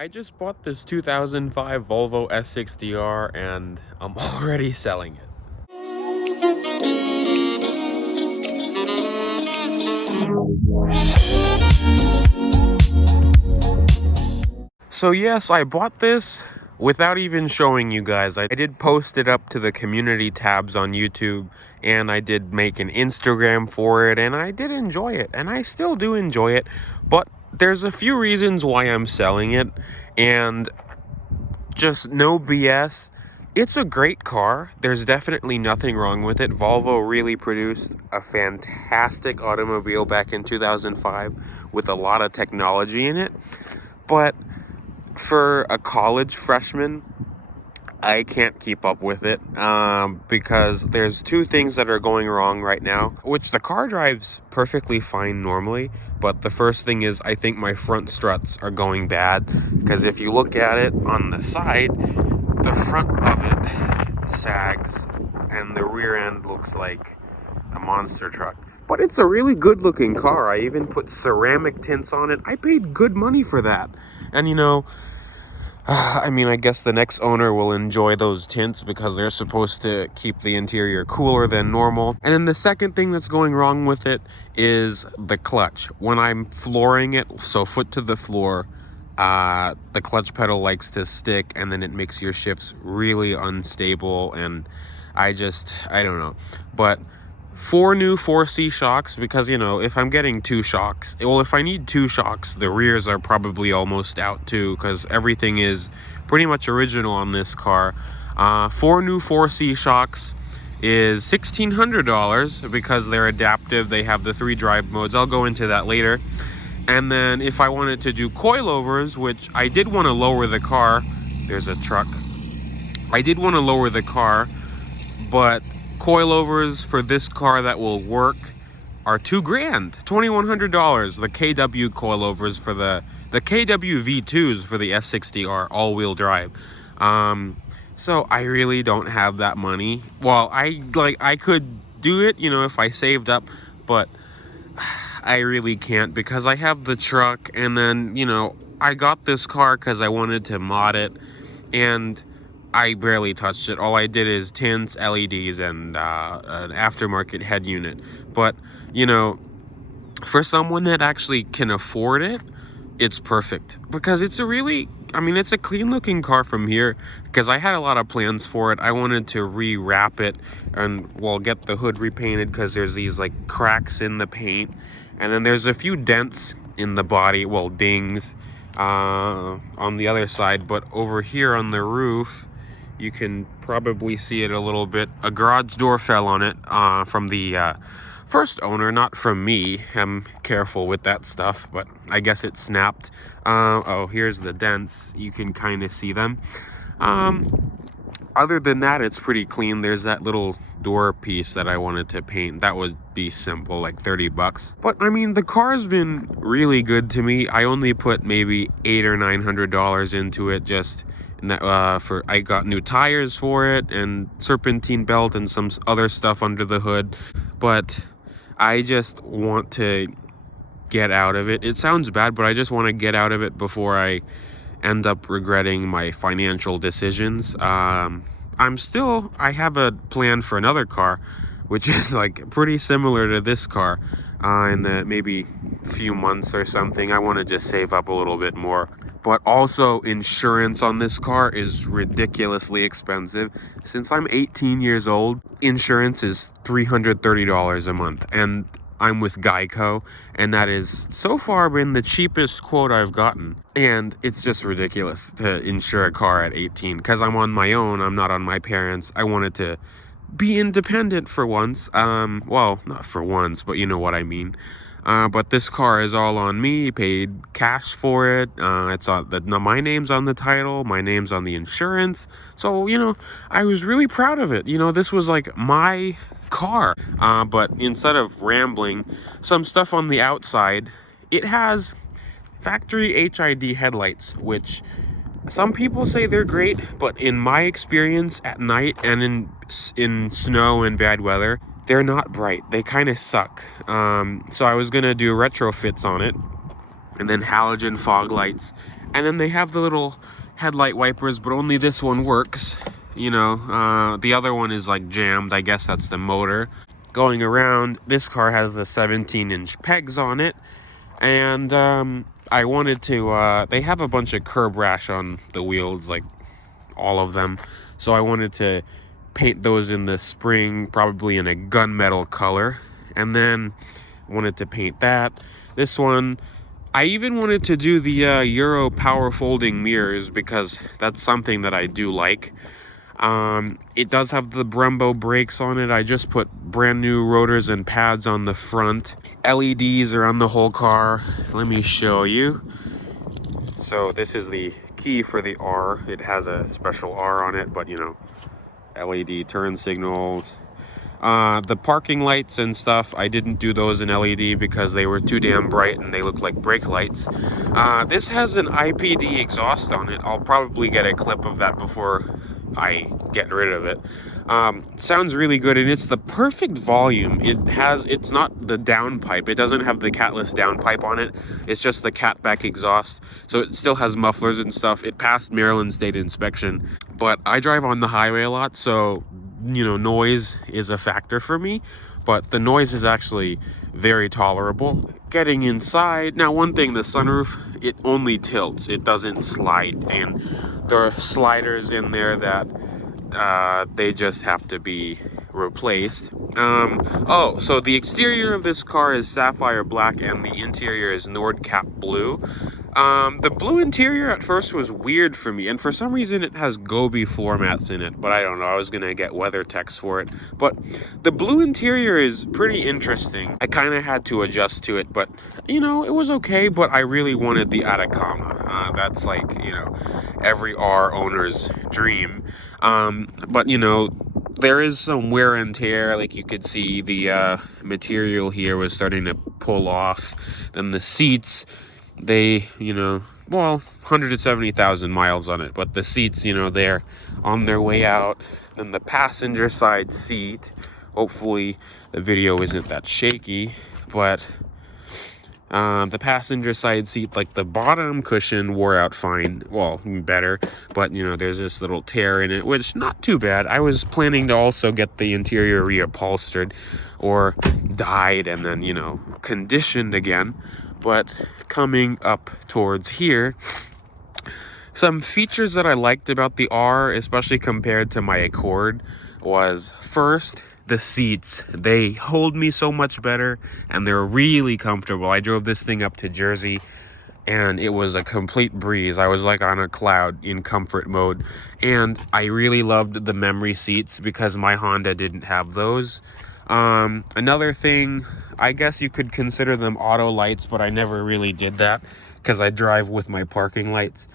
I just bought this 2005 Volvo S60 R and I'm already selling it. So yes, I bought this without even showing you guys. I did post it up to the community tabs on YouTube, and I did make an Instagram for it, and I did enjoy it, and I still do enjoy it, but there's a few reasons why I'm selling it, and just no BS. It's a great car. There's definitely nothing wrong with it. Volvo really produced a fantastic automobile back in 2005 with a lot of technology in it, but for a college freshman, I can't keep up with it because there's two things that are going wrong right now, which the car drives perfectly fine normally, but the first thing is I think my front struts are going bad, because if you look at it on the side, the front of it sags and the rear end looks like a monster truck. But it's a really good looking car. I even put ceramic tints on it. I paid good money for that. And I guess the next owner will enjoy those tints because they're supposed to keep the interior cooler than normal. And then the second thing that's going wrong with it is the clutch. When I'm flooring it, so foot to the floor, the clutch pedal likes to stick, and then it makes your shifts really unstable, and I don't know. But 4 new 4C shocks, because if I'm getting 2 shocks, if I need 2 shocks, the rears are probably almost out too, because everything is pretty much original on this car. 4 new 4C shocks is $1,600 because they're adaptive. They have the 3 drive modes. I'll go into that later. And then if I wanted to do coilovers, which I did want to lower the car, there's a truck. I did want to lower the car, but coilovers for this car that will work are $2,000, $2,100. The KW coilovers for the KW V2s for the S60R all-wheel drive. So I really don't have that money. Well, I could do it, if I saved up, but I really can't because I have the truck, and then I got this car because I wanted to mod it, and I barely touched it. All I did is tints, LEDs, and an aftermarket head unit. But for someone that actually can afford it, it's perfect because it's it's a clean looking car from here, because I had a lot of plans for it. I wanted to re-wrap it and get the hood repainted because there's these like cracks in the paint, and then there's a few dents in the body, dings on the other side. But over here on the roof, you can probably see it a little bit. A garage door fell on it from the first owner, not from me. I'm careful with that stuff, but I guess it snapped. Here's the dents. You can kind of see them. Other than that, it's pretty clean. There's that little door piece that I wanted to paint. That would be simple, like $30. But the car's been really good to me. I only put maybe $800 or $900 into it, just in that I got new tires for it and serpentine belt and some other stuff under the hood. But I just want to get out of it. It sounds bad, but I just want to get out of it before I end up regretting my financial decisions. I have a plan for another car, which is like pretty similar to this car. In the maybe few months or something, I want to just save up a little bit more. But also, insurance on this car is ridiculously expensive. Since I'm 18 years old, insurance is $330 a month, and I'm with Geico, and that is so far been the cheapest quote I've gotten. And it's just ridiculous to insure a car at 18, because I'm on my own. I'm not on my parents. I wanted to be independent for once. Not for once, but you know what I mean. But this car is all on me. Paid cash for it. It's on my name's on the title. My name's on the insurance. So I was really proud of it. This was like my car. But instead of rambling, some stuff on the outside, it has factory HID headlights, which some people say they're great, but in my experience at night and in snow and bad weather, they're not bright. They kind of suck. So I was gonna do retrofits on it, and then halogen fog lights, And then they have the little headlight wipers, but only this one works. You know, the other one is like jammed. I guess that's the motor. Going around, this car has the 17-inch pegs on it. And I wanted to, they have a bunch of curb rash on the wheels, like all of them. So I wanted to paint those in the spring, probably in a gunmetal color. And then wanted to paint that. This one, I even wanted to do the Euro power folding mirrors because that's something that I do like. It does have the Brembo brakes on it. I just put brand new rotors and pads on the front. LEDs are on the whole car. Let me show you. So this is the key for the R. It has a special R on it, but you know, LED turn signals. The parking lights and stuff, I didn't do those in LED because they were too damn bright and they look like brake lights. This has an IPD exhaust on it. I'll probably get a clip of that before I get rid of it. Sounds really good, and it's the perfect volume. It's not the downpipe. It doesn't have the catless downpipe on it. It's just the catback exhaust. So it still has mufflers and stuff. It passed Maryland State inspection, but I drive on the highway a lot, so you know, noise is a factor for me, but the noise is actually very tolerable. Getting inside, now one thing, the sunroof, it only tilts, it doesn't slide, and there are sliders in there that they just have to be replaced. So the exterior of this car is sapphire black and the interior is Nordcap blue. The blue interior at first was weird for me, and for some reason it has Gobi floor mats in it, but I don't know, I was gonna get WeatherTechs for it. But the blue interior is pretty interesting. I kind of had to adjust to it, but you know, it was okay, but I really wanted the Atacama. That's like, you know, every R owner's dream. But you know, there is some wear and tear. Like you could see the material here was starting to pull off. Then the seats, they, you know, well, 170,000 miles on it, but the seats, you know, they're on their way out. Then the passenger side seat, hopefully the video isn't that shaky, but the passenger side seat, like the bottom cushion wore out fine, well, better, but you know, there's this little tear in it, which not too bad. I was planning to also get the interior reupholstered or dyed and then, you know, conditioned again. But coming up towards here, some features that I liked about the R, especially compared to my Accord, was first, the seats. They hold me so much better and they're really comfortable. I drove this thing up to Jersey and it was a complete breeze. I was like on a cloud in comfort mode, and I really loved the memory seats because my Honda didn't have those. Another thing, I guess you could consider them auto lights, but I never really did that because I drive with my parking lights.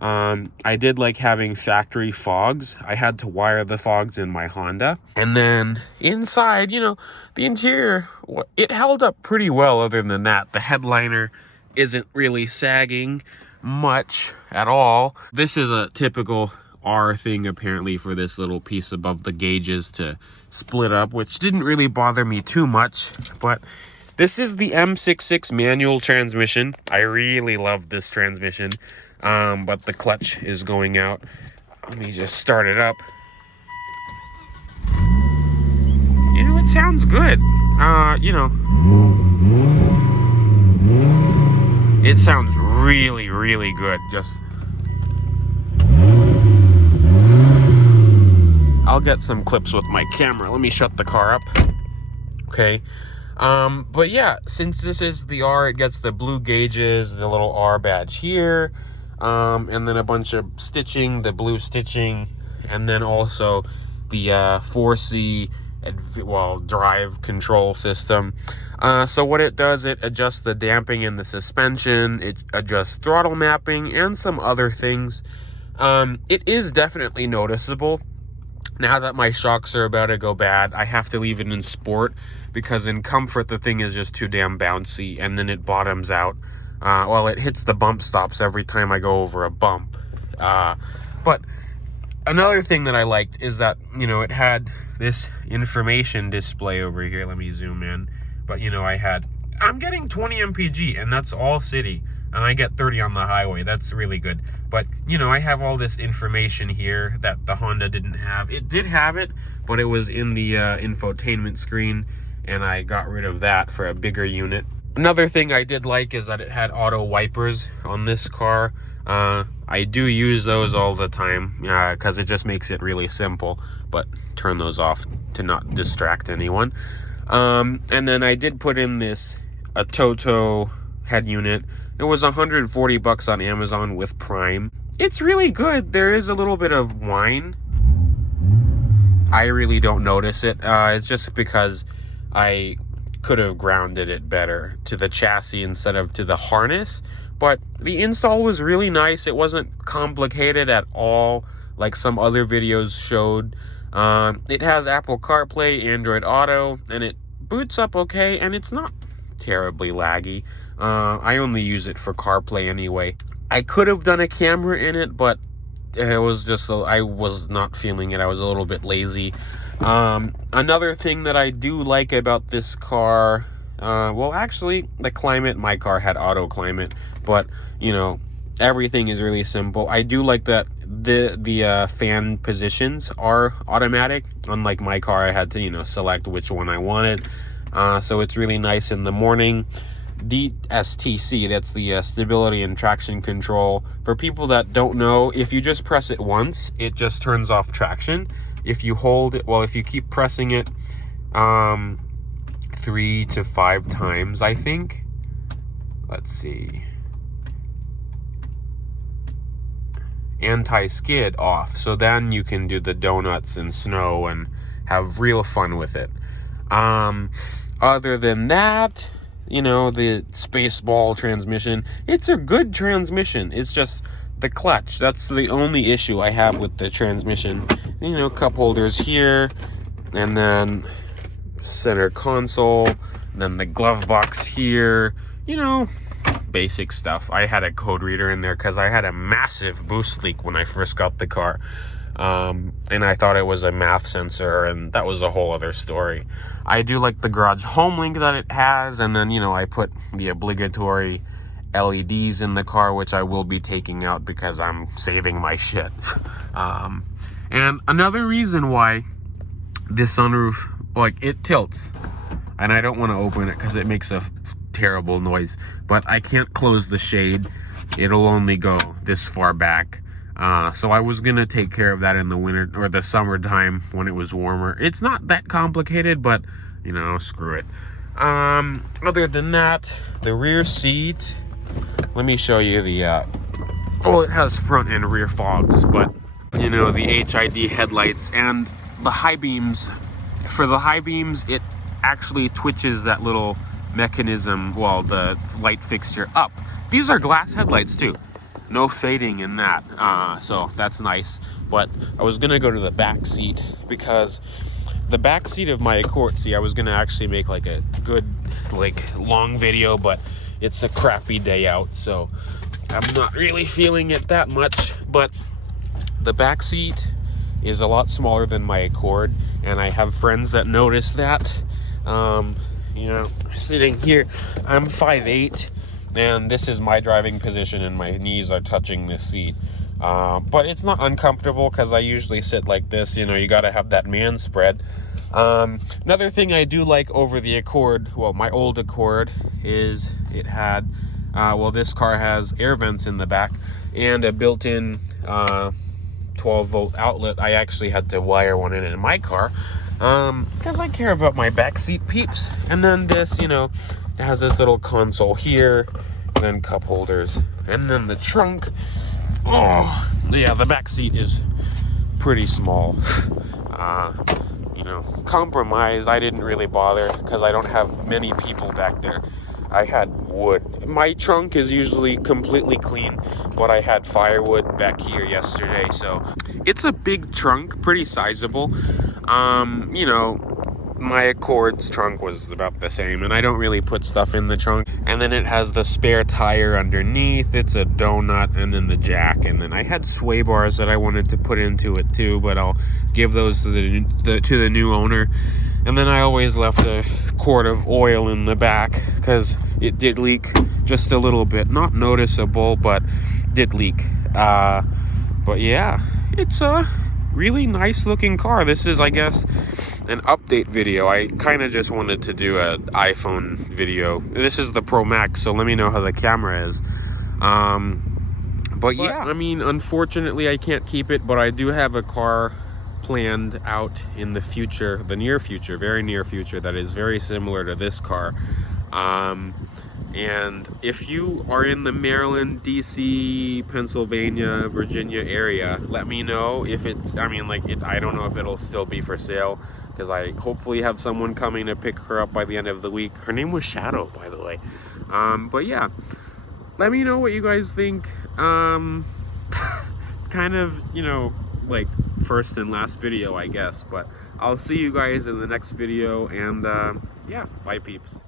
I did like having factory fogs. I had to wire the fogs in my Honda. And then inside, you know, the interior, it held up pretty well other than that. The headliner isn't really sagging much at all. This is a typical R thing apparently for this little piece above the gauges to split up, which didn't really bother me too much. But this is the M66 manual transmission. I really love this transmission, but the clutch is going out. Let me just start it up. You know, it sounds good. You know, it sounds really, really good. Just I'll get some clips with my camera. Let me shut the car up. Okay. But yeah, since this is the R, it gets the blue gauges, the little R badge here, and then a bunch of stitching, the blue stitching, and then also the 4C drive control system. So what it does, it adjusts the damping and the suspension, it adjusts throttle mapping, and some other things. It is definitely noticeable. Now that my shocks are about to go bad, I have to leave it in sport because in comfort, the thing is just too damn bouncy, and then it bottoms out. Well, it hits the bump stops every time I go over a bump. But another thing that I liked is that, you know, it had this information display over here. Let me zoom in. But, you know, I'm getting 20 mpg, and that's all city. and I get 30 on the highway. That's really good. But, you know, I have all this information here that the Honda didn't have. It did have it, but it was in the infotainment screen, and I got rid of that for a bigger unit. Another thing I did like is that it had auto wipers on this car. I do use those all the time because it just makes it really simple, but turn those off to not distract anyone. And then I did put in a Toto head unit. It was $140 on Amazon with Prime. It's really good. There is a little bit of whine. I really don't notice it. It's just because I could have grounded it better to the chassis instead of to the harness. But the install was really nice. It wasn't complicated at all like some other videos showed. It has Apple CarPlay, Android Auto, and it boots up okay, and it's not terribly laggy. I only use it for CarPlay anyway. I could have done a camera in it, but it was just, I was not feeling it. I was a little bit lazy. Another thing that I do like about this car, well, actually, the climate, my car had auto climate, but, you know, everything is really simple. I do like that the fan positions are automatic. Unlike my car, I had to, you know, select which one I wanted. So it's really nice in the morning. DSTC, that's the stability and traction control. For people that don't know, if you just press it once, it just turns off traction. If you hold it, well, if you keep pressing it 3 to 5 times, I think. Let's see. Anti-skid off. So then you can do the donuts and snow and have real fun with it. Other than that, you know, the Spaceball transmission, it's a good transmission. It's just the clutch. That's the only issue I have with the transmission. You know, cup holders here, and then center console, then the glove box here, you know, basic stuff. I had a code reader in there because I had a massive boost leak when I first got the car. And I thought it was a math sensor, and that was a whole other story. I do like the garage home link that it has, and then, you know, I put the obligatory LEDs in the car, which I will be taking out because I'm saving my shit. And another reason why this sunroof, like, it tilts, and I don't want to open it because it makes a terrible noise, but I can't close the shade. It'll only go this far back. So I was gonna take care of that in the winter or the summertime when it was warmer. It's not that complicated, but, you know, screw it. Other than that, the rear seat, let me show you the, well, it has front and rear fogs, but, you know, the HID headlights and the high beams. For the high beams, it actually twitches that little mechanism, well, the light fixture up. These are glass headlights too. No fading in that, so that's nice. But I was gonna go to the back seat because the back seat of my Accord, see, I was gonna actually make like a good, like, long video, but it's a crappy day out, so I'm not really feeling it that much. But the back seat is a lot smaller than my Accord, and I have friends that notice that. You know, sitting here, I'm 5'8", and this is my driving position, and my knees are touching this seat. But it's not uncomfortable because I usually sit like this. You know, you got to have that man spread. Another thing I do like over the Accord, well, my old Accord, is it had, well, this car has air vents in the back and a built-in 12-volt outlet. I actually had to wire one in my car because I care about my backseat peeps. And then this, you know, it has this little console here, and then cup holders, and then the trunk. Oh, yeah, the back seat is pretty small. You know, compromise, I didn't really bother because I don't have many people back there. I had wood. My trunk is usually completely clean, but I had firewood back here yesterday, so it's a big trunk, pretty sizable. You know, my Accord's trunk was about the same, and I don't really put stuff in the trunk. And then it has the spare tire underneath, it's a donut, and then the jack. And then I had sway bars that I wanted to put into it too, but I'll give those to the new owner. And then I always left a quart of oil in the back because it did leak just a little bit, not noticeable, but did leak. But yeah, it's a really nice looking car. This is, I guess, an update video. I kind of just wanted to do an iPhone video. This is the Pro Max, so let me know how the camera is. But yeah, I mean, unfortunately I can't keep it, but I do have a car planned out in the future, the near future, very near future, that is very similar to this car. And if you are in the Maryland, DC, Pennsylvania, Virginia area, let me know if it's, I mean, like, I don't know if it'll still be for sale, because I hopefully have someone coming to pick her up by the end of the week. Her name was Shadow, by the way. But yeah, let me know what you guys think. It's kind of, you know, like first and last video, I guess, but I'll see you guys in the next video, and yeah, bye peeps.